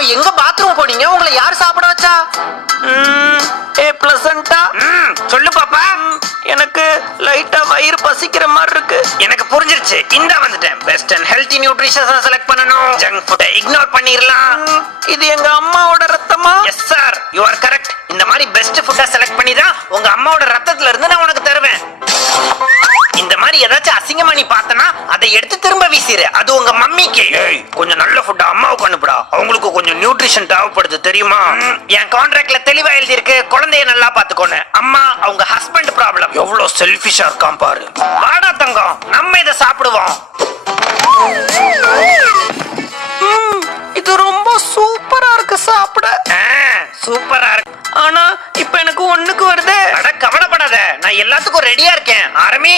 தங்கம் எங்க பாத்ரூம் போனீங்க? உங்களை யார் சாப்பிட வச்சா? பிளசண்டா சொல்லு பாப்பா. எனக்கு லைட்டா வயிறு பசிக்கிற மாதிரி இருக்கு. எனக்கு புரிஞ்சிருச்சு. இந்த வந்துட்டேன். Best and healthy nutritions select பண்ணனும். ஜங்க் ஃபுட் இக்னோர் பண்ணிரலாம். இது எங்க அம்மாவோட ரத்தமா? Yes sir, you are correct. இந்த மாதிரி பெஸ்ட் ஃபுட்டா செலக்ட் பண்ணி தான் உங்க அம்மாவோட ரத்தத்துல இருந்து நான் உனக்கு தருவேன். இந்த மாதிரி ஏதாச்சும் அசிங்கமா நீ பார்த்தனா அதை எடுத்து திரும்ப வீசிரு. அது உங்க மம்மிக்கு. ஏய், கொஞ்சம் நல்ல ஃபுட் அம்மாவுக்கு அனுப்புடா. அவங்களுக்கு கொஞ்சம் நியூட்ரிஷன் தேவைப்படுது தெரியுமா? என் கான்ட்ராக்ட்ல தெளிவா எழுதி இருக்கு, குழந்தைய நல்லா பாத்துக்கோன்னு. அம்மா அவங்க ஹஸ்பண்ட் ப்ராப்ளம். எவ்வளவு செல்ஃபிஷா இருக்கான் பாரு. வாடா தங்கம், நம்ம இதை சாப்பிடுவோம். இது ரொம்ப சூப்பரா இருக்கு சாப்பிட. சூப்பரா இருக்கு. ஆனா இப்ப எனக்கு ஒண்ணுக்கு வருது. அட கவலைப்படாத, நான் எல்லாத்துக்கும் ரெடியா இருக்கேன். ஆரம்பி.